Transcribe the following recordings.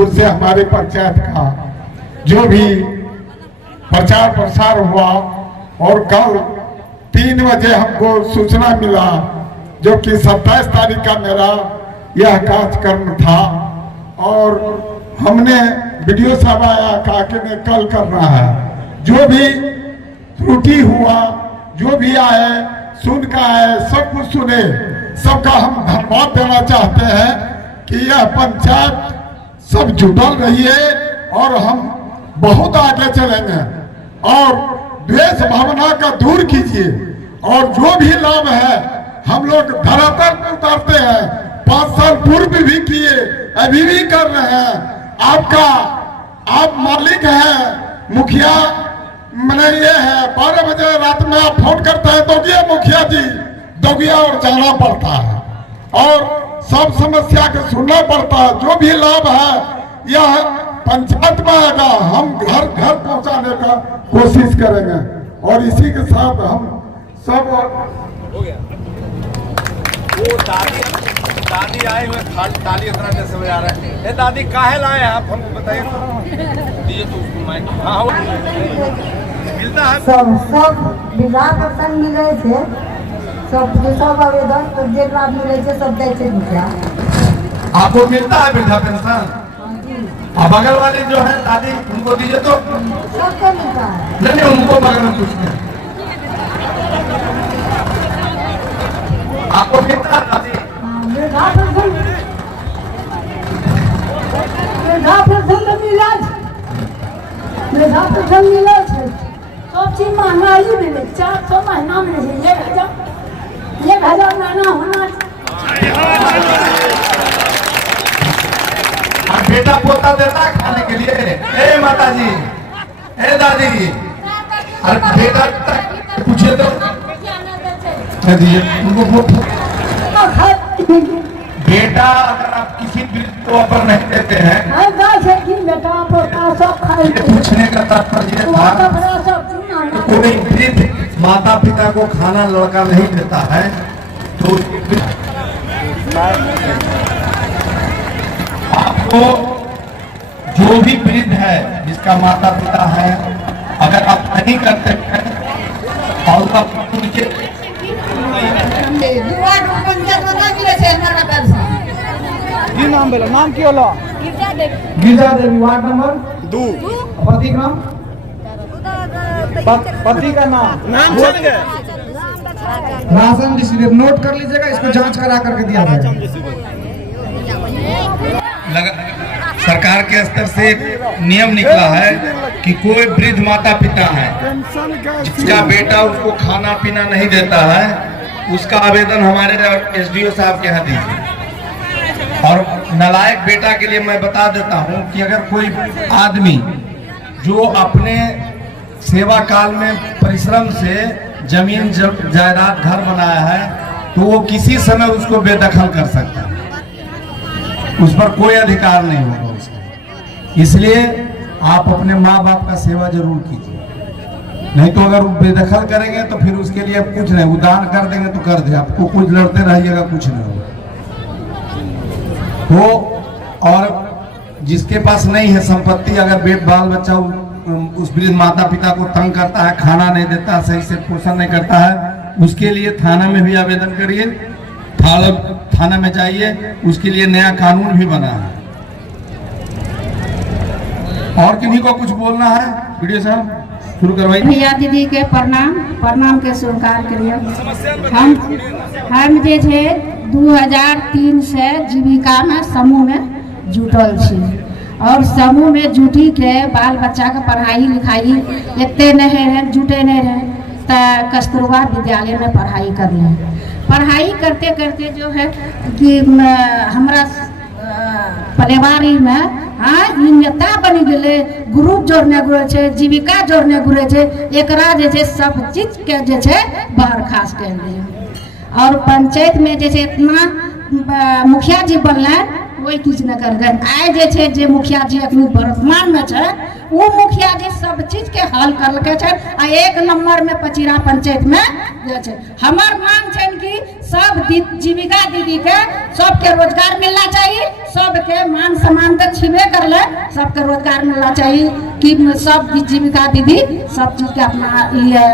दूर से हमारे पंचायत का जो भी प्रचार प्रसार हुआ और कल 3 बजे हमको सूचना मिला जो कि 27 तारीख का मेरा यह कार्यक्रम था और हमने वीडियो साहब आया कहा कि मैं कल करना है। जो भी त्रुटि हुआ जो भी आए सुन का आए सब कुछ सुने, सबका हम धन्यवाद देना चाहते हैं कि यह पंचायत सब जुटल रही है और हम बहुत आगे चलेंगे और द्वेष भावना का दूर कीजिए और जो भी लाभ है हम लोग धरातल में उतारते हैं। 5 साल पूर्व भी किए, अभी भी कर रहे हैं। आप मालिक हैं, मुखिया मैंने ये है 12 बजे रात में आप फोन करते हैं दोगिया मुखिया जी दोगिया और जाना पड़ता है और सब समस्या के सुनना पड़ता है। जो भी लाभ है यह पंचायत में आएगा, हम घर घर पहुंचाने का कोशिश करेंगे और इसी के साथ हम सब हो गया। वो दादी आए हुए ताली इतना जैसे हो जा रहा है। ये दादी काहे लाए आप हमको बताइए दिए तो उसको माइक। हाँ मिलता है सब विवाह के संग मिले थे सब आवेदन तो जेकरा मिले थे सब दै छै मुखिया। आपको मिलता है वृद्धा पेंशन? अब बगल वाले जो है दादी उनको दीजिए तो सबको मिलता है। नहीं उनको बगल में पूछते हैं आपको मिलता है दादी? वृद्धा पेंशन तो मिले छै, वृद्धा पेंशन मिले छै। सब चीज महंगाई मिले 400 महीना में 1,000 महीना होना। बेटा पोता देता है खाने के लिए? ए माता जी, ए दादी, अरे बेटा पूछे तो बेटा अगर आप किसी वृद्ध को अगर नहीं देते हैं बेटा पोता सब खाए पूछने का तात्पर्य था कोई वृद्ध माता पिता को खाना लड़का नहीं देता है तो आपको जो भी वृद्ध है जिसका माता पिता है अगर आप नहीं करते हैं और की नाम बोला नाम की होला? गिरजा देवी वार्ड नंबर 2 पति ग्राम पति का नाम राशन डिस्ट्रीब्यूट नोट कर लीजिएगा, इसको जांच करा करके दिया जाएगा। सरकार के स्तर से नियम निकला है कि कोई वृद्ध माता पिता है जिसका बेटा उसको खाना पीना नहीं देता है उसका आवेदन हमारे एसडीओ साहब के यहाँ दीजिए। और नालायक बेटा के लिए मैं बता देता हूँ कि अगर कोई आदमी जो अपने सेवा काल में परिश्रम से जमीन जायदाद घर बनाया है तो वो किसी समय उसको बेदखल कर सकता है, उस पर कोई अधिकार नहीं होगा उसका। इसलिए आप अपने माँ बाप का सेवा जरूर कीजिए, नहीं तो अगर बेदखल करेंगे तो फिर उसके लिए कुछ नहीं, उदान कर देंगे तो कर दे, आपको कुछ लड़ते रहिएगा कुछ नहीं होगा। तो और जिसके पास नहीं है संपत्ति, अगर बाल बच्चा उस वृद्ध माता पिता को तंग करता है, खाना नहीं देता है, सही से पोषण नहीं करता है, उसके लिए थाना में भी आवेदन करिए, थाना में जाइए, उसके लिए नया कानून भी बना है। और किन्हीं को कुछ बोलना है? वीडियो साहब शुरू करवाइए। भैया दीदी के प्रणाम के स्वीकार करिए। हम जे छे 2003 से जीविका में समूह में जुटल छी और समूह में जुटी के बाल बच्चा के पढ़ाई लिखाई एते नहीं है जुटे नहीं रहे तो कस्तूरबा विद्यालय में पढ़ाई कर ले। पढ़ाई करते करते जो है कि हमारा परिवार में ई नेता बनी गए, ग्रुप जोड़ने गुरे छे, जीविका जोड़ने गुरे छे, एकरा जे छे सब चीज के जे छे बर्खास्त कर दिए। और पंचायत में जैसे इतना मुखिया जी बनल कोई किछ न कर गए। आए जे छे जे मुखिया जी अखनी वर्तमान में छे वो मुखिया जी सब चीज के हल करलके छै आ 1 नंबर में पचीरा पंचायत में जे छै। हमर मांग छै कि सब जीविका दीदी के सबके रोजगार मिलना चाहिए, सबके मान सम्मान तो छिबे करले, सबके रोजगार मिलना चाहिए कि सब जीविका दीदी सब चीज के अपना ये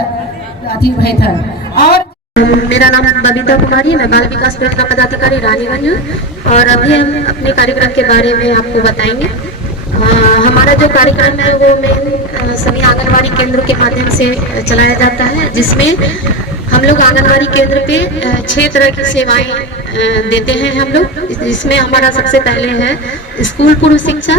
अथी भैत है। और मेरा नाम बबीता कुमारी, मैं बाल विकास प्रखंड पदाधिकारी रानीगंज हूँ और अभी हम अपने कार्यक्रम के बारे में आपको बताएंगे। हमारा जो कार्यक्रम है वो मेन सभी आंगनवाड़ी केंद्रों के माध्यम से चलाया जाता है, जिसमें हम लोग आंगनवाड़ी केंद्र पे 6 तरह की सेवाएं देते हैं हम लोग। इसमें हमारा सबसे पहले है स्कूल पूर्व शिक्षा।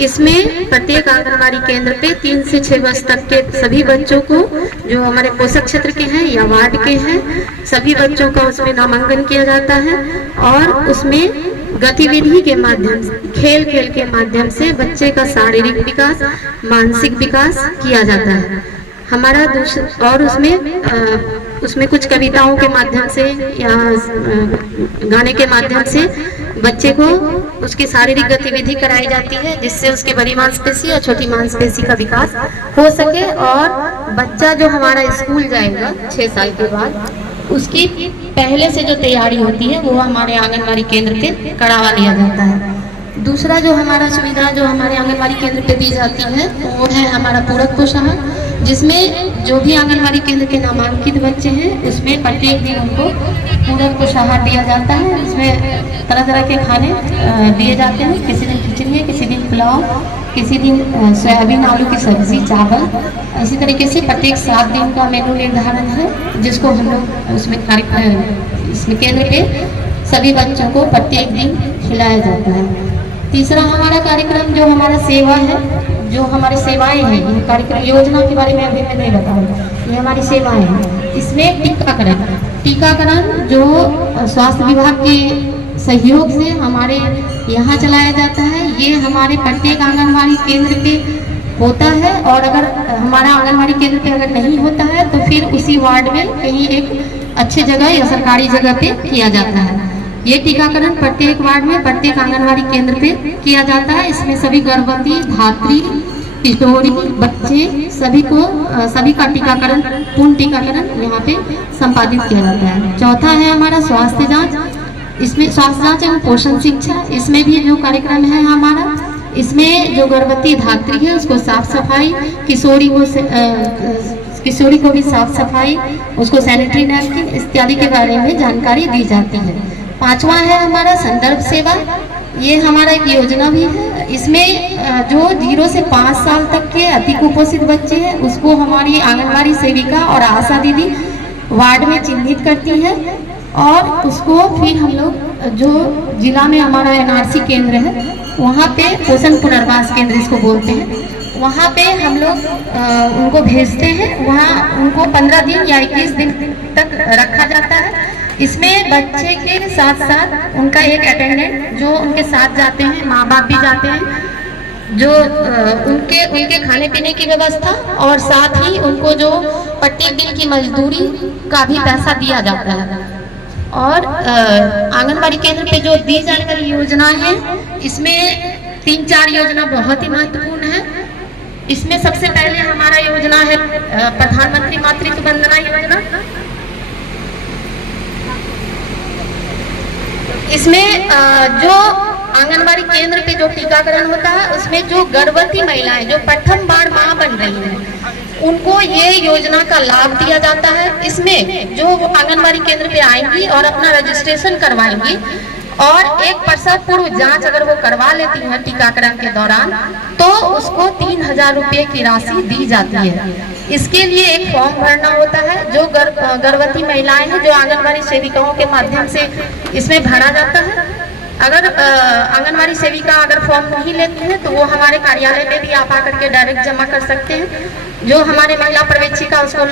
इसमें प्रत्येक आंगनवाड़ी केंद्र पे 3 से 6 वर्ष तक के सभी बच्चों को, जो हमारे पोषक क्षेत्र के हैं या वार्ड के हैं, सभी बच्चों का उसमें नामांकन किया जाता है और उसमें गतिविधि के माध्यम से, खेल खेल के माध्यम से बच्चे का शारीरिक विकास, मानसिक विकास किया जाता है हमारा। और उसमें कुछ कविताओं के माध्यम से या गाने के माध्यम से बच्चे को उसकी शारीरिक गतिविधि कराई जाती है, जिससे उसके बड़ी मांसपेशी और छोटी मांसपेशी का विकास हो सके। और बच्चा जो हमारा स्कूल जाएगा 6 साल के बाद, उसकी पहले से जो तैयारी होती है वो हमारे आंगनवाड़ी केंद्र पे करवा लिया जाता है। दूसरा जो हमारा सुविधा जो हमारे आंगनवाड़ी केंद्र पे दी जाती है वो है हमारा पूरक पोषण, जिसमें जो भी आंगनवाड़ी केंद्र के नामांकित बच्चे हैं उसमें प्रत्येक दिन उनको पूरक पोषाहार दिया जाता है। इसमें तरह तरह के खाने दिए जाते हैं, किसी दिन खिचड़ी, किसी दिन पुलाव, किसी दिन सोयाबीन आलू की सब्जी, चावल। इसी तरीके से प्रत्येक 7 दिन का मेनू निर्धारण है, जिसको हम लोग उसमें इसमें केंद्र पे सभी बच्चों को प्रत्येक दिन खिलाया जाता है। तीसरा हमारा कार्यक्रम जो हमारा सेवा है, जो हमारी सेवाएं हैं, ये कार्यक्रम योजना के बारे में अभी मैं नहीं बताऊंगी, ये हमारी सेवाएं हैं। इसमें टीकाकरण जो स्वास्थ्य विभाग के सहयोग से हमारे यहाँ चलाया जाता है, ये हमारे प्रत्येक आंगनवाड़ी केंद्र पे होता है। और अगर हमारा आंगनवाड़ी केंद्र पे अगर नहीं होता है तो फिर उसी वार्ड में कहीं एक अच्छी जगह या सरकारी जगह पे किया जाता है। ये टीकाकरण प्रत्येक वार्ड में, प्रत्येक आंगनवाड़ी केंद्र पे किया जाता है। इसमें सभी गर्भवती, धात्री, किशोरी, बच्चे सभी का टीकाकरण, पूर्ण टीकाकरण यहाँ पे संपादित किया जाता है। चौथा है हमारा स्वास्थ्य जांच। इसमें स्वास्थ्य जांच एवं पोषण शिक्षा, इसमें भी जो कार्यक्रम है हमारा, इसमें जो गर्भवती धात्री है उसको साफ सफाई, किशोरी को भी साफ सफाई, उसको सैनिटरी नैपकिन इत्यादि के बारे में जानकारी दी जाती है। 5वां है हमारा संदर्भ सेवा। ये हमारा एक योजना भी है। इसमें जो 0 से 5 साल तक के अति कुपोषित बच्चे हैं उसको हमारी आंगनवाड़ी सेविका और आशा दीदी वार्ड में चिन्हित करती है और उसको फिर हम लोग जो जिला में हमारा NRC केंद्र है वहाँ पे पोषण पुनर्वास केंद्र इसको बोलते हैं, वहाँ पे हम लोग उनको भेजते हैं। वहाँ उनको 15 दिन या 21 दिन तक रखा जाता है। इसमें बच्चे के साथ साथ उनका एक अटेंडेंट जो उनके साथ जाते हैं, माँ बाप भी जाते हैं, जो उनके खाने पीने की व्यवस्था और साथ ही उनको जो प्रत्येक दिन की मजदूरी का भी पैसा दिया जाता है। और आंगनबाड़ी केंद्र पे जो दी जाने वाली योजना है, इसमें 3-4 योजना बहुत ही महत्वपूर्ण है। इसमें सबसे पहले हमारा योजना है प्रधानमंत्री मातृत्व वंदना योजना। इसमें जो आंगनबाड़ी केंद्र पे जो टीकाकरण होता है उसमें जो गर्भवती महिलाएं जो प्रथम बार मां बन रही हैं उनको ये योजना का लाभ दिया जाता है। इसमें जो आंगनबाड़ी केंद्र पे आएंगी और अपना रजिस्ट्रेशन करवाएंगी और एक प्रसव पूर्व जांच अगर वो करवा लेती हैं टीकाकरण के दौरान तो उसको 3000 रुपये की राशि दी जाती है। इसके लिए एक फॉर्म भरना होता है जो गर्भवती महिलाएं हैं जो आंगनबाड़ी सेविकाओं के माध्यम से इसमें भरा जाता है। अगर आंगनबाड़ी सेविका अगर फॉर्म नहीं लेती है तो वो हमारे कार्यालय में भी आप आकर के डायरेक्ट जमा कर सकते हैं। जो हमारे महिला पर्यवेक्षिका उसको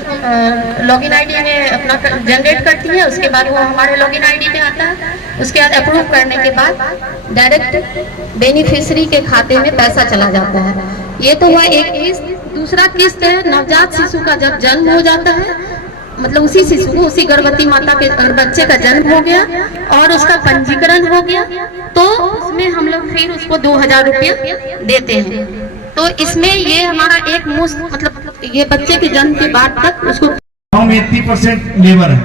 लॉगिन आईडी में अपना जनरेट करती है, उसके बाद वो हमारे लॉगिन आईडी में आता है। उसके बाद अप्रूव करने के बाद डायरेक्ट बेनिफिशियरी के खाते में पैसा चला जाता है। ये तो हुआ एक किस्त। दूसरा किस्त है नवजात शिशु का जब जन्म हो जाता है, मतलब उसी शिशु को, उसी गर्भवती माता के अगर बच्चे का जन्म हो गया और उसका पंजीकरण हो गया तो उसमें हम लोग फिर उसको 2000 रुपये देते हैं। तो इसमें ये हमारा एक मुश्त मतलब ये बच्चे के जन्म के बाद तक उसको गाँव में 80% लेबर है,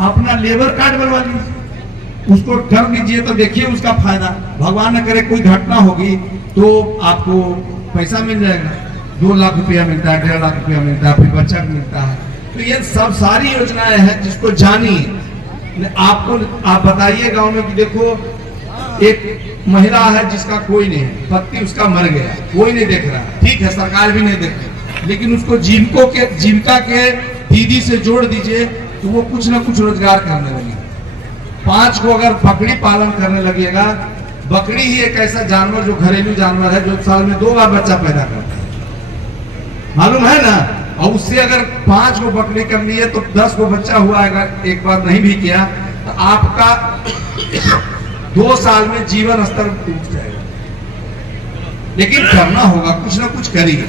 अपना लेबर कार्ड बनवा लीजिए, उसको कर दीजिए तो देखिए उसका फायदा। भगवान न करे कोई घटना होगी तो आपको पैसा मिल जाएगा, 2 लाख रुपया मिलता है, 1.5 लाख रुपया मिलता है, फिर बच्चा को मिलता है। तो ये सब सारी योजनाएं हैं जिसको जानिए। आपको आप बताइए गांव में कि देखो एक महिला है जिसका कोई नहीं है, पति उसका मर गया, कोई नहीं देख रहा, ठीक है, सरकार भी नहीं देख रही, लेकिन उसको जीविका के दीदी से जोड़ दीजिए तो वो कुछ ना कुछ रोजगार करने लगे। 5 को अगर बकरी पालन करने लगेगा, बकरी ही एक ऐसा जानवर जो घरेलू जानवर है जो साल में 2 बार बच्चा पैदा करता है, मालूम है ना। और उससे अगर 5 को बकरी कर लिए तो 10 को बच्चा हुआ, अगर एक बार नहीं भी किया तो आपका 2 साल में जीवन स्तर टूट जाएगा। लेकिन करना होगा, कुछ ना कुछ करिए।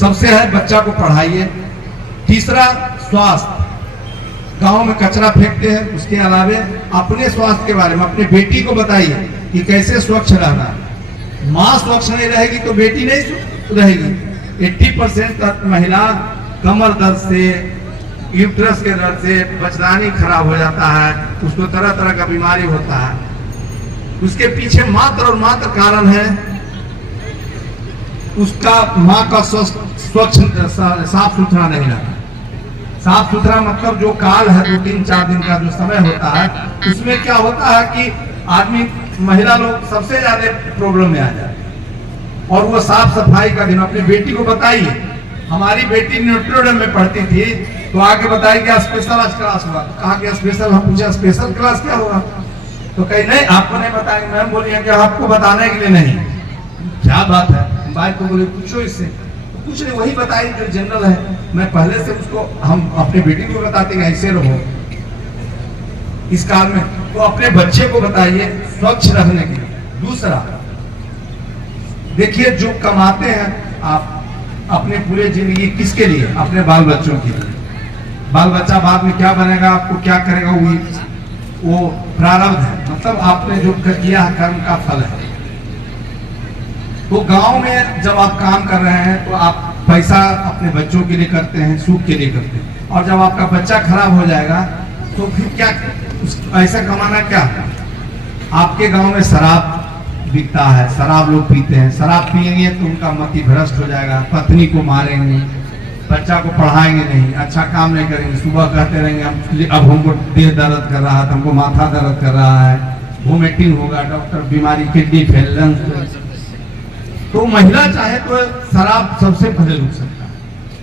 सबसे है बच्चा को पढ़ाइए। तीसरा स्वास्थ्य, गांव में कचरा फेंकते हैं, उसके अलावे अपने स्वास्थ्य के बारे में अपनी बेटी को बताइए कि कैसे स्वच्छ रहना। माँ स्वच्छ नहीं रहेगी तो बेटी नहीं रहेगी। 80% तक महिला कमर दर्द से, यूट्रस के दर्द से, बचदानी खराब हो जाता है, उसको तरह तरह का बीमारी होता है। उसके पीछे मात्र कारण है उसका माँ का स्वच्छ साफ सुथरा नहीं रहना। साफ सुथरा मतलब जो काल है 2-3-4 दिन का जो समय होता है, उसमें क्या होता है कि आदमी महिला लोग सबसे ज्यादा प्रॉब्लम में आ जाए। और वो साफ सफाई का दिन अपनी बेटी को बताइए। हमारी बेटी न्यूट्रोडम में पढ़ती थी तो आके बताई क्या स्पेशल आज क्लास हुआ, कहा कि स्पेशल। हम पूछा स्पेशल क्लास क्या हुआ, तो कहीं नहीं आपको नहीं बताएंगे। मैम बोलिए कि आपको बताने के लिए नहीं। क्या बात है, बात को बोले पूछो इससे, कुछ नहीं, वही बताई जो जनरल है। मैं पहले से उसको हम अपने बेटी को बताते हैं ऐसे रहो इस काल में, तो अपने बच्चे को बताइए स्वच्छ रहने के लिए। दूसरा देखिए, जो कमाते हैं आप अपने पूरे जिंदगी किसके लिए, अपने बाल बच्चों के लिए। बाल बच्चा बाद में क्या बनेगा, आपको क्या करेगा, वो प्रारब्ध है, मतलब आपने जो किया है कर्म का फल है। तो गांव में जब आप काम कर रहे हैं तो आप पैसा अपने बच्चों के लिए करते हैं, सुख के लिए करते हैं। और जब आपका बच्चा खराब हो जाएगा तो फिर क्या, ऐसा कमाना क्या। आपके गांव में शराब बिकता है, शराब लोग पीते हैं, शराब पिएंगे तो उनका मति भ्रष्ट हो जाएगा, पत्नी को मारेंगे, बच्चा को पढ़ाएंगे नहीं, अच्छा काम नहीं करेंगे, सुबह कहते रहेंगे अब हमको देह दर्द कर रहा है, हमको माथा दर्द कर रहा है, वोमिटिंग होगा, डॉक्टर बीमारी, किडनी फेल, लंग्स। तो महिला चाहे तो शराब सबसे पहले रुक सकता है।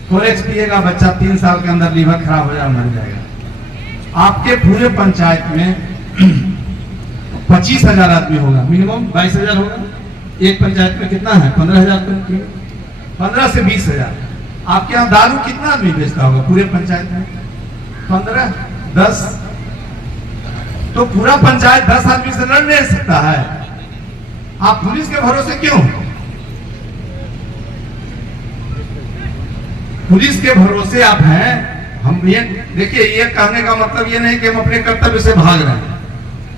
कोरेक्स पिएगा, बच्चा 3 साल के अंदर लीवर खराब हो जाएगा, मर जाएगा। आपके पूरे पंचायत में 25,000 आदमी होगा, मिनिमम 22,000 होगा। एक पंचायत में कितना है, 15,000, 15 से 20,000। आपके यहाँ दारू कितना आदमी बेचता होगा पूरे पंचायत में, 15, 10। तो पूरा पंचायत 10 आदमी से लड़ नहीं सकता है। आप पुलिस के भरोसे क्यों, पुलिस के भरोसे आप हैं। हम ये देखिए, ये कहने का मतलब ये नहीं कि हम अपने कर्तव्य से भाग रहे हैं।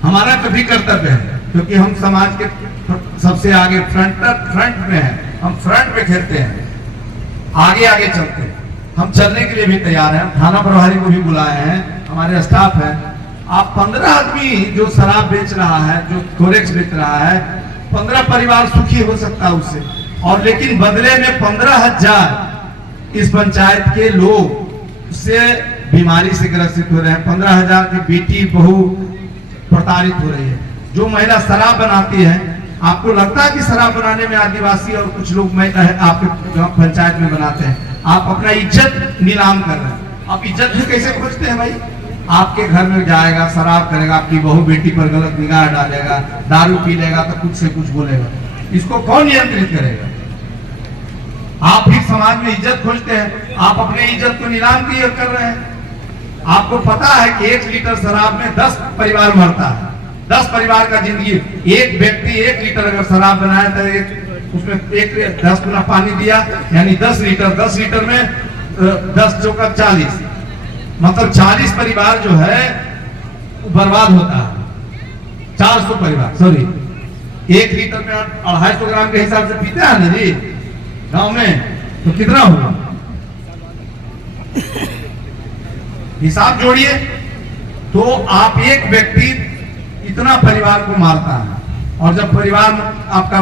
हमारा कभी कर्तव्य है, क्योंकि हम समाज के सबसे आगे फ्रंट में हैं, हम फ्रंट में खेलते हैं, आगे आगे चलते हैं। हम चलने के लिए भी तैयार हैं। थाना प्रभारी को भी बुलाए हैं, हमारे स्टाफ है। आप 15 आदमी जो शराब बेच रहा है, जो कोरेक्स बेच रहा है, 15 परिवार सुखी हो सकता है उससे। और लेकिन बदले में 15,000 इस पंचायत के लोग उससे बीमारी से ग्रसित हो रहे हैं। 15,000 की बेटी बहू प्रताड़ित हो रही है। जो महिला शराब बनाती है, आपको लगता है कि शराब बनाने में आदिवासी और कुछ लोग आपके पंचायत में बनाते हैं, आप अपना इज्जत नीलाम कर रहे हैं। आप इज्जत भी कैसे खोजते हैं भाई। आपके घर में जाएगा, शराब करेगा, आपकी बहू बेटी पर गलत निगाह डालेगा, दारू पी लेगा तो कुछ से कुछ बोलेगा, इसको कौन नियंत्रित करेगा। आप भी समाज में इज्जत खोजते हैं, आप अपने इज्जत को नीलाम कर रहे हैं। आपको पता है कि 1 लीटर शराब में 10 परिवार मरता है, 10 परिवार का जिंदगी। एक व्यक्ति 1 लीटर अगर शराब बनाया तो उसमें 10 गुना पानी दिया, यानी 10 लीटर, 10 लीटर में 10 चौका 40, मतलब 40 परिवार जो है बर्बाद होता है। 400 परिवार, सॉरी, 1 लीटर में 250 ग्राम के हिसाब से पीते हैं ना जी, गांव में, तो कितना हुआ? हिसाब जोड़िए। तो आप एक व्यक्ति इतना परिवार को मारता है, और जब परिवार आपका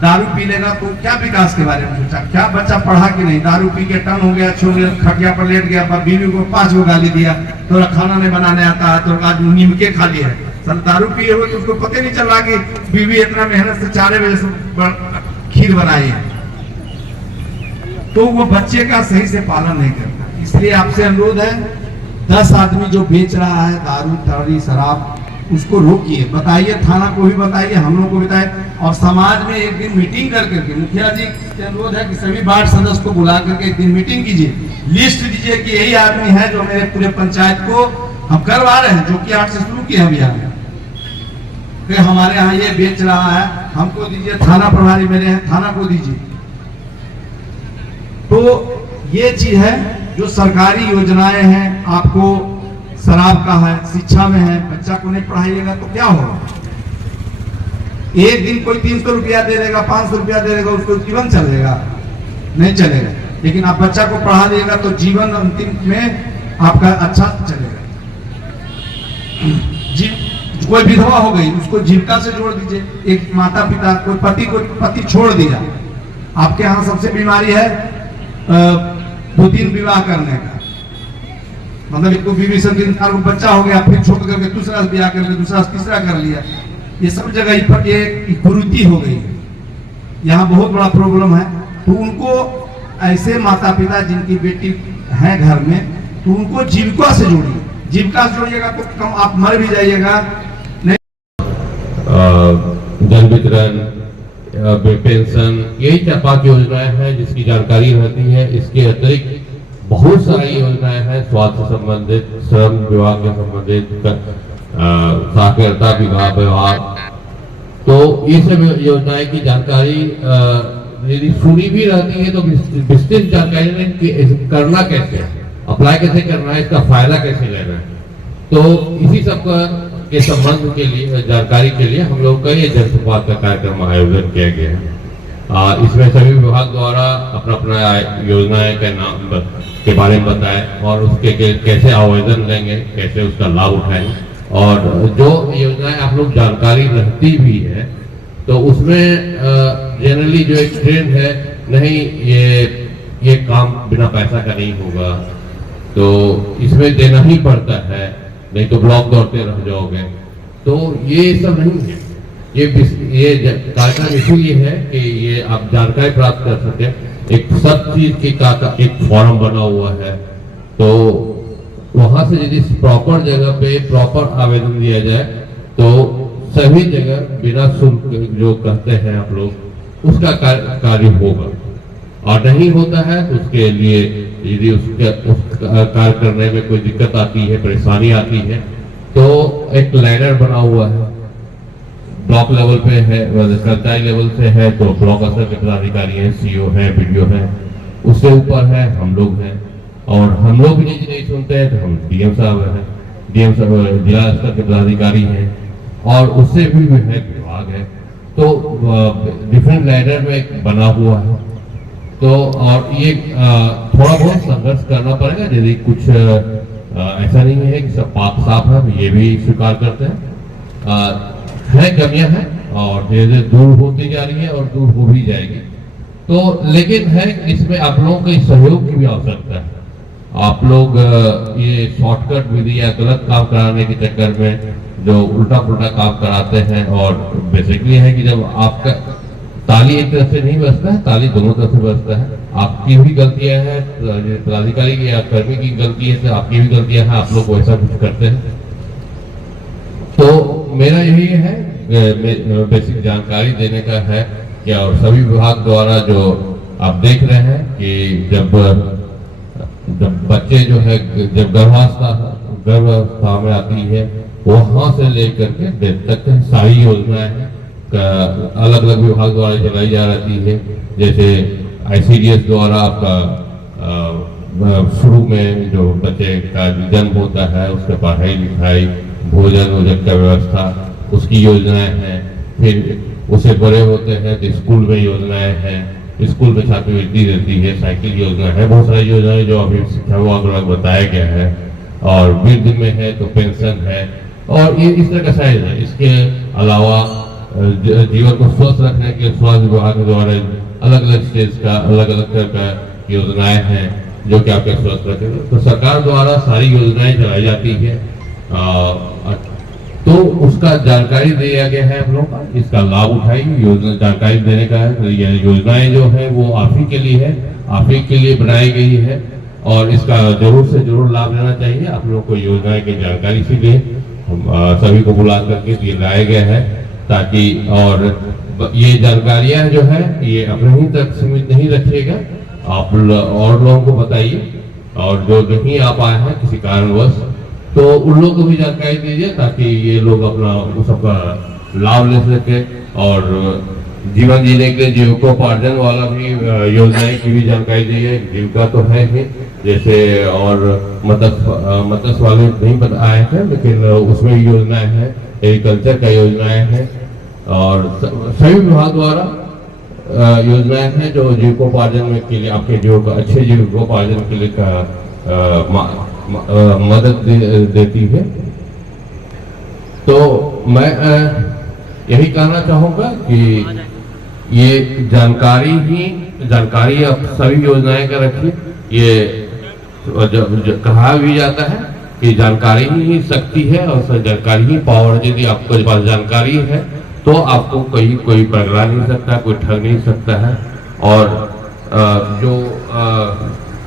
दारू पी लेगा तो क्या विकास के बारे में सोचा? क्या बच्चा पढ़ा कि नहीं? दारू पी के टन हो गया, छोड़ खटिया पर लेट गया, बीवी को 5 गो गाली दिया, थोड़ा खाना नहीं बनाने आता है, तो आज नीमके खा लिया है। सर दारू पिए हुए तो उसको पता नहीं चल रहा कि बीवी इतना मेहनत से 4 बजे से खीर बनाई है, तो वो बच्चे का सही से पालन नहीं करता। इसलिए आपसे अनुरोध है, 10 आदमी जो बेच रहा है दारू, ताड़ी, शराब, उसको रोकिए, बताइए, थाना को भी बताइए, हम लोग को बताइए, और समाज में एक दिन मीटिंग करके, मुखिया जी से अनुरोध है कि सभी वार्ड सदस्य को बुला करके एक दिन मीटिंग कीजिए, लिस्ट दीजिए कि यही आदमी है जो मेरे पूरे पंचायत को हम करवा रहे हैं, जो कि 8 से शुरू किया अभियान, फिर हमारे यहाँ ये बेच रहा है, हमको दीजिए, थाना प्रभारी मेरे हैं, थाना को दीजिए। तो ये चीज है, जो सरकारी योजनाएं हैं, आपको शराब का है, शिक्षा में है, बच्चा को नहीं पढ़ाइएगा तो क्या होगा? एक दिन कोई 300 रुपया दे देगा, 500 रुपया दे देगा, उसको जीवन चलेगा? नहीं चलेगा। लेकिन आप बच्चा को पढ़ा देगा तो जीवन अंतिम में आपका अच्छा चलेगा। कोई विधवा हो गई, उसको जीविका से जोड़ दीजिए। एक माता पिता कोई पति छोड़ दिया, आपके यहाँ सबसे बीमारी है 2-3 विवाह करने का, मतलब एक बीवी से 3-4 को बच्चा हो गया, फिर छोड़ करके दूसरा ब्याह कर लिया, दूसरा तीसरा कर लिया, ये सब जगह पर एक कुरीति हो गई है। यहाँ बहुत बड़ा प्रॉब्लम है। तो उनको ऐसे माता पिता जिनकी बेटी है घर में, तो उनको जीविका से जोड़िए। जीविका से जोड़िएगा तो कम आप मर भी जाइएगा नहीं। जल वितरण, पेंशन, यही 4-5 योजनाएं हैं जिसकी जानकारी रहती है। इसके अतिरिक्त बहुत सारी योजनाएं हैं स्वास्थ्य से संबंधित, श्रम विभाग से संबंधित, साक्षरता विभाग, तो ये सब योजनाएं की जानकारी यदि सुनी भी रहती है तो विस्तृत जानकारी में करना कैसे है, अप्लाई कैसे करना है, इसका फायदा कैसे लेना है, तो इसी सब के संबंध के लिए, जानकारी के लिए हम लोग का ये जनसंवाद का कार्यक्रम आयोजन किया गया है। इसमें सभी विभाग द्वारा अपना अपना योजनाएं के नाम के बारे में बताएं, और उसके कैसे आवेदन लेंगे, कैसे उसका लाभ उठाएं, और जो योजनाएं आप लोग जानकारी रहती भी है तो उसमें जनरली जो एक ट्रेंड है, नहीं ये काम बिना पैसा का नहीं होगा, तो इसमें देना ही पड़ता है, नहीं तो ब्लॉक दौड़ते रह जाओगे, तो ये सब नहीं है। ये कार्यक्रम इसीलिए है कि ये आप जानकारी प्राप्त कर सके। एक सब चीज की एक फॉर्म बना हुआ है, तो वहां से यदि प्रॉपर जगह पे प्रॉपर आवेदन दिया जाए तो सभी जगह बिना शुल्क जो कहते हैं आप लोग, उसका कार्य होगा। और नहीं होता है तो उसके लिए यदि उस कार्य करने में कोई दिक्कत आती है, परेशानी आती है, तो एक लाइनर बना हुआ है, ब्लॉक लेवल पे है, सरकारी लेवल से है तो ब्लॉक स्तर के पदाधिकारी हैं, सीओ है, बीडीओ है, उससे ऊपर है हम लोग हैं, और हम लोग भी नहीं सुनते हैं तो हम डीएम साहब हैं, डीएम साहब जिला स्तर के पदाधिकारी हैं, और उससे भी है विभाग है, तो डिफरेंट लाइनर में बना हुआ है। तो और ये थोड़ा बहुत संघर्ष करना पड़ेगा, यदि कुछ ऐसा नहीं है कि सब पाक साफ है, ये भी स्वीकार करते हैं, कमियां हैं और धीरे धीरे दूर होती जा रही है और दूर हो भी जाएगी। तो लेकिन है इसमें आप लोगों के सहयोग की भी आवश्यकता है। आप लोग ये शॉर्टकट विधि या गलत काम कराने के चक्कर में जो उल्टा पुल्टा काम कराते हैं, और बेसिकली है कि जब आपका ताली एक तरफ से नहीं बजता है, ताली दोनों तरफ से बजता है। आपकी भी गलतियां हैं, पदाधिकारी की या कर्मी की गलती है, तो आपकी भी गलतियां हैं, आप लोग वैसा कुछ करते हैं। तो मेरा यही है बेसिक जानकारी देने का है कि, और सभी विभाग द्वारा जो आप देख रहे हैं कि जब बच्चे जो है जब गर्भावस्था में आती है, वहां से लेकर के डेथ तक सारी योजनाएं अलग अलग विभाग द्वारा चलाई जा रही है। जैसे आईसीडीएस द्वारा आपका शुरू में जो बच्चे का जन्म होता है उसका पढ़ाई लिखाई, भोजन वोजन का व्यवस्था, उसकी योजनाएं हैं। फिर उसे बड़े होते हैं तो स्कूल में योजनाएं हैं, स्कूल में छात्रवृत्ति देती है, साइकिल योजना है, बहुत सारी योजनाएं जो अभी शिक्षा विभाग द्वारा बताया गया है। और वृद्ध में है तो पेंशन है, और ये इस तरह का साइज है। इसके अलावा जीवन को स्वस्थ रखने के स्वास्थ्य विभाग द्वारा अलग अलग स्टेज का अलग अलग तरह का योजनाएं हैं जो कि आपके स्वस्थ रखेंगे। तो सरकार द्वारा सारी योजनाएं चलाई जाती है, तो उसका जानकारी दिया गया है आप लोगों का, इसका लाभ उठाइए। योजना जानकारी देने का है, तो ये योजनाएं जो है वो आप ही के लिए है, आप ही के लिए बनाई गई है, और इसका जरूर से जरूर लाभ लेना चाहिए। आप लोगों को योजनाएं की जानकारी इसीलिए हम सभी को बुला करके दिलाया गया है, ताकि और ये जानकारियां जो है ये अपने ही तक सीमित नहीं रखिएगा, आप और लोगों को बताइए, और जो नहीं आ पाए हैं किसी कारणवश तो उन लोगों को भी जानकारी दीजिए, ताकि ये लोग अपना सबका लाभ ले सके। और जीवन जीने के लिए जीविकोपार्जन वाला भी योजनाएं की भी जानकारी दीजिए। जीविका तो है ही, जैसे और मत्स्य वाले नहीं बता आए थे, लेकिन उसमें योजनाएं हैं, एग्रीकल्चर का योजनाएं हैं, और सभी विभाग द्वारा योजनाएं हैं जो जीविकोपार्जन में के लिए आपके अच्छे जीविकोपार्जन के लिए मदद देती है। तो मैं यही कहना चाहूँगा कि ये जानकारी आप सभी योजनाएं का रखिए। ये कहा भी जाता है कि जानकारी ही शक्ति है, और जानकारी ही पावर। यदि आपके पास जानकारी है तो आपको कोई पगला नहीं सकता, कोई ठग नहीं सकता है। और जो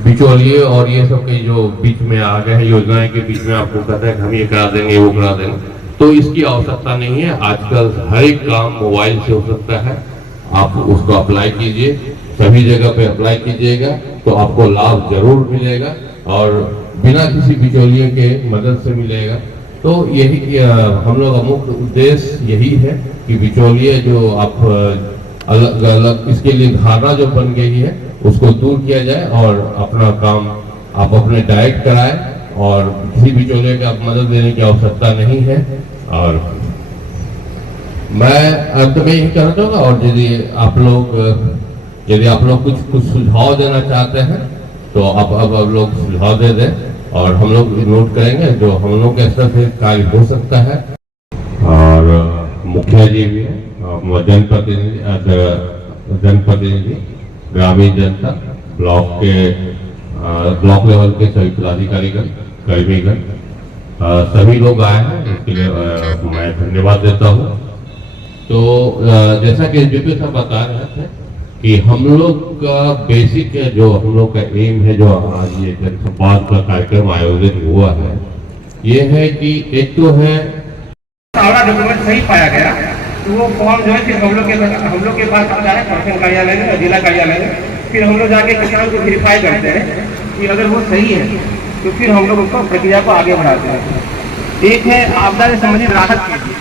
बिचौलिए और ये सब के जो बीच में आ गए हैं, योजनाएं के बीच में आपको कहते हैं कि हम ये करा देंगे वो करा देंगे, तो इसकी आवश्यकता नहीं है। आजकल हर एक काम मोबाइल से हो सकता है, आप उसको अप्लाई कीजिए, सभी जगह पे अप्लाई कीजिएगा तो आपको लाभ जरूर मिलेगा, और बिना किसी बिचौलिए के मदद से मिलेगा। तो यही हम लोग का मुख्य उद्देश्य यही है कि बिचौलिए जो आप अलग अलग इसके लिए धारणा जो बन गई है उसको दूर किया जाए, और अपना काम आप अपने डायरेक्ट कराएं, और किसी बिचौलिए का मदद लेने की आवश्यकता नहीं है। और मैं अंत में यही कहना चाहूँगा, और यदि आप लोग कुछ सुझाव देना चाहते हैं तो अब लोग सुझाव दे दें, और हम लोग नोट करेंगे जो हम लोग के स्तर से कार्य हो सकता है। और मुखिया जी भी है, जनप्रतिनिधि, ग्रामीण जनता, ब्लॉक लेवल के सभी पदाधिकारीगण, कर्मीगण, सभी लोग आए हैं, इसके लिए मैं धन्यवाद देता हूँ। तो जैसा कि जेपी साहब बता रहे थे कि हम लोग का बेसिक जो हम लोग का एम है, जो आज ये संवाद का कार्यक्रम आयोजित हुआ है, ये है कि एक तो है सारा डॉक्यूमेंट सही पाया गया, तो वो फॉर्म जो है फिर हम लोग के पास आता है प्रखंड कार्यालय में, जिला कार्यालय में। फिर हम लोग जाके किसान को वेरीफाई करते हैं कि अगर वो सही है तो फिर हम लोग उसको प्रक्रिया को आगे बढ़ाते हैं। एक है आपदा से संबंधित राहत के लिए,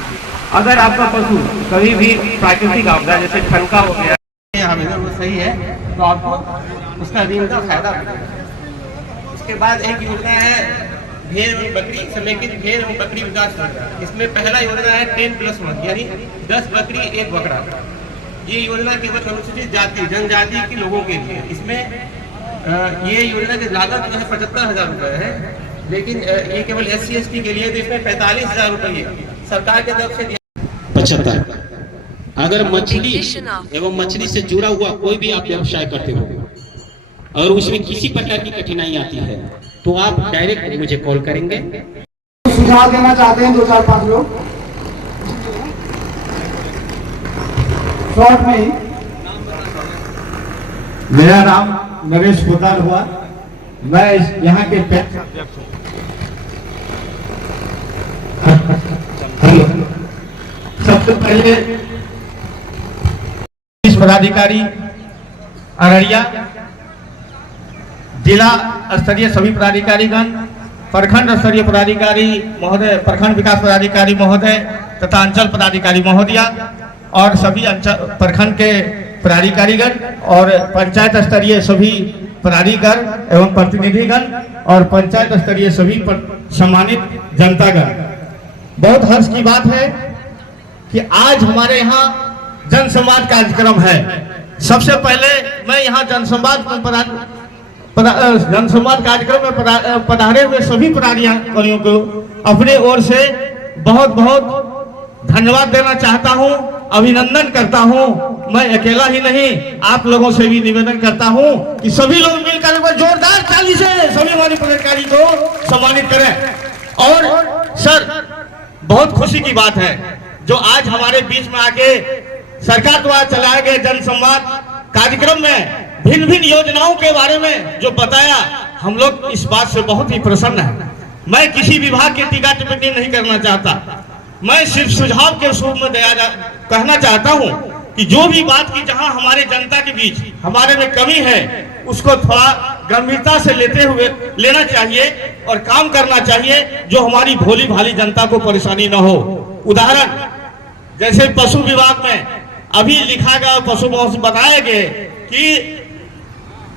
अगर आपका पशु कभी भी प्राकृतिक आपदा जैसे ठनका हो गया, अगर वो सही है तो आपको उसका ऋण का फायदा मिलेगा। उसके बाद एक योजना है भेड़ और बकरी समेकित भेड़ और बकरी विकास योजना। इसमें पहला योजना है 10+1, यानी 10 बकरी 1 बकरा। ये योजना केवल अनुसूचित जाति जनजाति के लोगों के लिए। इसमें ये योजना की लागत जो है 75,000 रुपये है, लेकिन ये केवल SC ST के लिए, तो इसमें 45,000 रुपये सरकार की तरफ से 75। अगर मछली एवं मछली से जुड़ा हुआ कोई भी आप व्यवसाय करते हो और उसमें किसी प्रकार की कठिनाई आती है तो आप डायरेक्ट मुझे कॉल करेंगे। सुझाव देना चाहते हैं 2-4-5 लोग शॉर्ट में ही। मेरा नाम नरेश पोदार हुआ, मैं यहाँ के सबसे पहले पदाधिकारी अररिया, जिला स्तरीय सभी पदाधिकारीगण, प्रखंड स्तरीय पदाधिकारी महोदय, प्रखंड विकास पदाधिकारी महोदय तथा अंचल पदाधिकारी महोदया, और सभी अंचल प्रखंड के पदाधिकारीगण और पंचायत स्तरीय सभी पदाधिकारी एवं प्रतिनिधिगण और पंचायत स्तरीय सभी सम्मानित जनतागण। बहुत हर्ष की बात है कि आज हमारे यहाँ जन संवाद कार्यक्रम है। सबसे पहले मैं यहाँ जनसंवाद कार्यक्रम में पधारे हुए सभी पदाधिकारियों को अपने ओर से बहुत बहुत धन्यवाद देना चाहता हूँ, अभिनंदन करता हूँ। मैं अकेला ही नहीं, आप लोगों से भी निवेदन करता हूँ कि सभी लोग मिलकर एक बार जोरदार ताली से सभी हमारे पदाधिकारी को सम्मानित करें। और सर, बहुत खुशी की बात है जो आज हमारे बीच में आके सरकार द्वारा चलाए गए जनसंवाद कार्यक्रम में भिन्न भिन्न योजनाओं के बारे में जो बताया, हम लोग इस बात से बहुत ही प्रसन्न हैं। मैं किसी विभाग की टीका टिप्पणी नहीं करना चाहता, मैं सिर्फ सुझाव के रूप में कहना चाहता हूं कि जो भी बात की जहां हमारे जनता के बीच हमारे में कमी है उसको थोड़ा गंभीरता से लेना चाहिए और काम करना चाहिए, जो हमारी भोली भाली जनता को परेशानी न हो। उदाहरण जैसे पशु विभाग में अभी लिखा गया, पशु बताए गए कि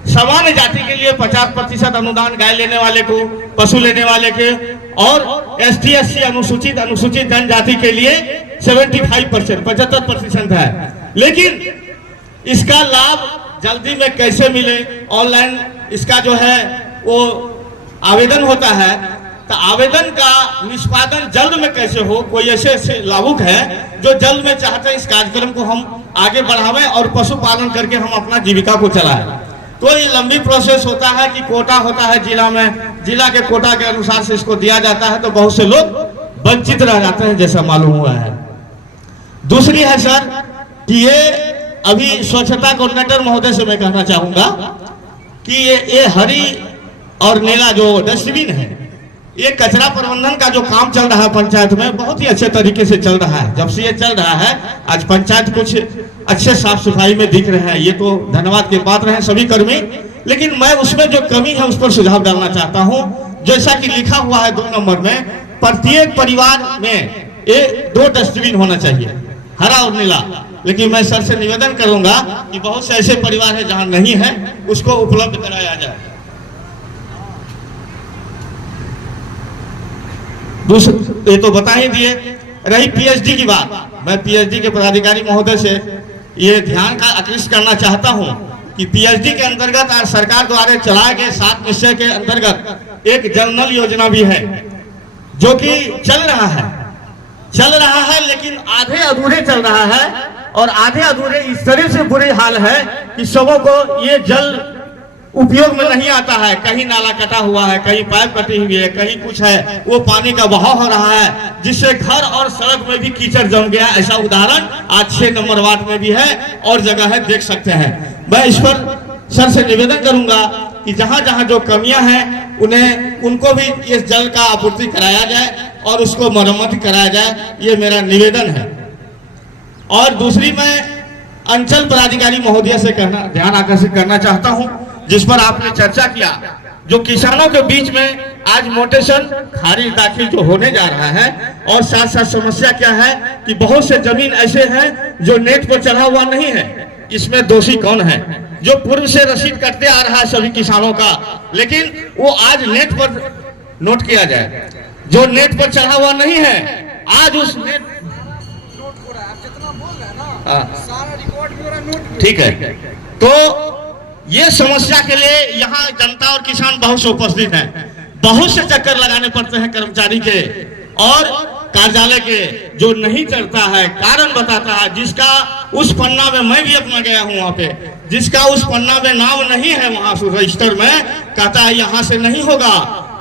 सामान्य जाति के लिए 50% अनुदान गाय लेने वाले को, पशु लेने वाले के, और ST SC अनुसूचित जनजाति के लिए 75% है। लेकिन इसका लाभ जल्दी में कैसे मिले, ऑनलाइन इसका जो है वो आवेदन होता है, तो आवेदन का निष्पादन जल्द में कैसे हो। कोई ऐसे लाभुक है जो जल्द में चाहते हैं इस कार्यक्रम को हम आगे बढ़ावें और पशुपालन करके हम अपना जीविका को चलाएं। तो ये लंबी प्रोसेस होता है कि कोटा होता है जिला में, जिला के कोटा के अनुसार से इसको दिया जाता है, तो बहुत से लोग वंचित रह जाते हैं जैसा मालूम हुआ है। दूसरी है सर कि ये अभी स्वच्छता कोऑर्डिनेटर महोदय से मैं कहना चाहूंगा कि ये हरी और नीला जो डस्टबिन है, ये कचरा प्रबंधन का जो काम चल रहा है पंचायत में बहुत ही अच्छे तरीके से चल रहा है। जब से ये चल रहा है आज पंचायत कुछ अच्छे साफ सफाई में दिख रहे हैं, ये तो धन्यवाद के पात्र हैं सभी कर्मी। लेकिन मैं उसमें जो कमी है उस पर सुझाव डालना चाहता हूं। जैसा कि लिखा हुआ है 2 नंबर में, प्रत्येक परिवार में 2 डस्टबिन होना चाहिए, हरा और नीला। लेकिन मैं सर से निवेदन करूंगा कि बहुत से ऐसे परिवार है जहां नहीं है, उसको उपलब्ध कराया जाए। ये तो बता ही दिए। रही PhD की बात, मैं PhD के पदाधिकारी महोदय से ये ध्यान का आकृष्ट करना चाहता हूं कि PhD के अंतर्गत आज सरकार द्वारा चलाए गए 7 निश्चय के अंतर्गत एक जनरल योजना भी है जो कि चल रहा है लेकिन आधे अधूरे चल रहा है। और आधे अधूरे इस तरह से बुरे हाल है कि सबों को ये जल उपयोग में नहीं आता है। कहीं नाला कटा हुआ है, कहीं पाइप कटी हुई है, कहीं कुछ है, वो पानी का बहाव हो रहा है जिससे घर और सड़क में भी कीचड़ जम गया। ऐसा उदाहरण आज 6 नंबर वार्ड में भी है और जगह है, देख सकते हैं। मैं इस पर सर से निवेदन करूंगा कि जहां जहां जो कमियां हैं उनको भी इस जल का आपूर्ति कराया जाए और उसको मरम्मत कराया जाए, ये मेरा निवेदन है। और दूसरी मैं अंचल पदाधिकारी महोदय से ध्यान आकर्षित करना चाहता हूं, जिस पर आपने चर्चा किया, जो किसानों के बीच में आज मोटेशन खारिज दाखिल जो होने जा रहा है। और साथ साथ समस्या क्या है कि बहुत से जमीन ऐसे हैं जो नेट पर चढ़ा हुआ नहीं है। इसमें दोषी कौन है? जो पूर्व से रसीद कटते आ रहा है सभी किसानों का, लेकिन वो आज नेट पर नोट किया जाए। जो नेट पर चढ़ा हुआ नहीं है आज उस नेट ठीक है। तो ये समस्या के लिए यहाँ जनता और किसान बहुत से उपस्थित हैं। बहुत से चक्कर लगाने पड़ते हैं कर्मचारी के और कार्यालय के, जो नहीं चलता है, कारण बताता है। जिसका उस पन्ना में, मैं भी अपना गया हूँ वहाँ पे, जिसका उस पन्ना में नाम नहीं है वहाँ रजिस्टर में, कहता है यहाँ से नहीं होगा,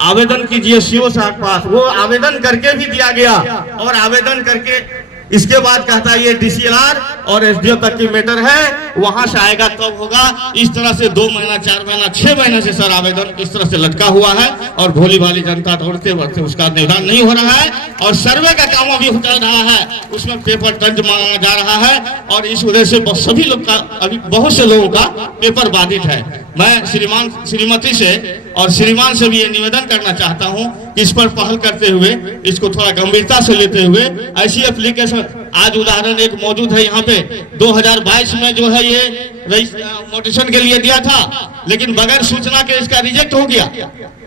आवेदन कीजिए सीओ साहब के पास। वो आवेदन करके भी दिया गया और आवेदन करके इसके बाद कहता है ये DCLR और SDO तक की मैटर है, वहां से आएगा तब होगा। इस तरह से 2 महीना, 4 महीना, 6 महीने से सर आवेदन इस तरह से लटका हुआ है और भोली भाली जनता दौड़ते बढ़ते उसका निदान नहीं हो रहा है। और सर्वे का काम अभी चल रहा है, उसमें पेपर टंच मांगा जा रहा है और इस वजह से सभी लोग का, अभी बहुत से लोगों का पेपर बाधित है। मैं श्रीमती से और श्रीमान से भी ये निवेदन करना चाहता हूं कि इस पर पहल करते हुए, इसको थोड़ा गंभीरता से लेते हुए ऐसी एप्लीकेशन, आज उदाहरण एक मौजूद है यहाँ पे, 2022 में जो है ये मोटेशन के लिए दिया था, लेकिन बगैर सूचना के इसका रिजेक्ट हो गया।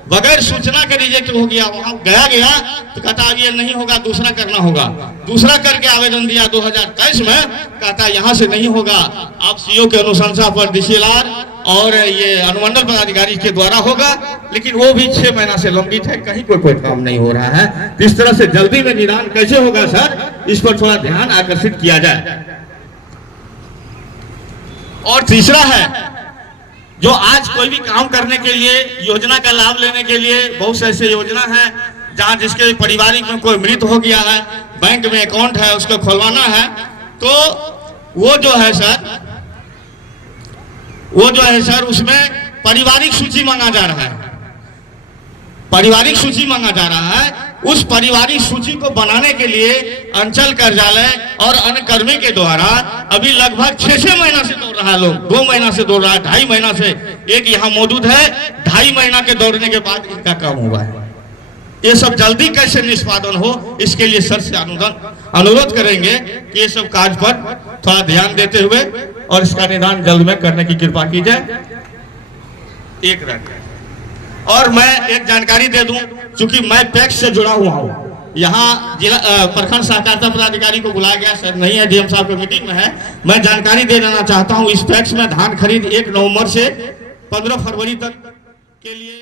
बगैर सूचना के रिजेक्ट हो गया। वहां गया तो कहता अब ये नहीं होगा, दूसरा करना होगा। दूसरा करके आवेदन दिया 2023 में, कहता यहाँ से नहीं होगा, आप सीओ के अनुशंसा पर DCLR और ये अनुमंडल पदाधिकारी के द्वारा होगा। लेकिन वो भी 6 महीना से लंबित है, कहीं कोई काम नहीं हो रहा है। इस तरह से जल्दी में निदान कैसे होगा सर, इस पर थोड़ा ध्यान आकर्षित किया जाए। और तीसरा है, जो आज कोई भी काम करने के लिए, योजना का लाभ लेने के लिए बहुत से ऐसे योजना है जहां जिसके पारिवारिक में कोई मृत हो गया है, बैंक में अकाउंट है, उसको खोलवाना है, तो वो जो है सर उसमें पारिवारिक सूची मांगा जा रहा है। पारिवारिक सूची मांगा जा रहा है। उस पारिवारिक सूची को बनाने के लिए अंचल कार्यालय और अन्य कर्मी के द्वारा अभी लगभग 6 महीना से दौड़ रहा है लोग, 2 महीना से दौड़ रहा है, 2.5 महीना से। एक यहाँ मौजूद है, 2.5 महीना के दौड़ने के बाद इनका काम हुआ है। ये सब जल्दी कैसे निष्पादन हो, इसके लिए सर से अनुरोध करेंगे कि ये सब कार्य पर थोड़ा ध्यान देते हुए और इसका निदान जल्द में करने की कृपा की जाए। एक रख और मैं एक जानकारी दे दूं, चूंकि मैं पैक्स से जुड़ा हुआ हूं, यहाँ जिला प्रखंड सहकारिता पदाधिकारी को बुलाया गया, सर नहीं है, डीएम साहब की मीटिंग में है। मैं जानकारी दे देना चाहता हूं, इस पैक्स में धान खरीद 1 नवंबर से 15 फरवरी तक के लिए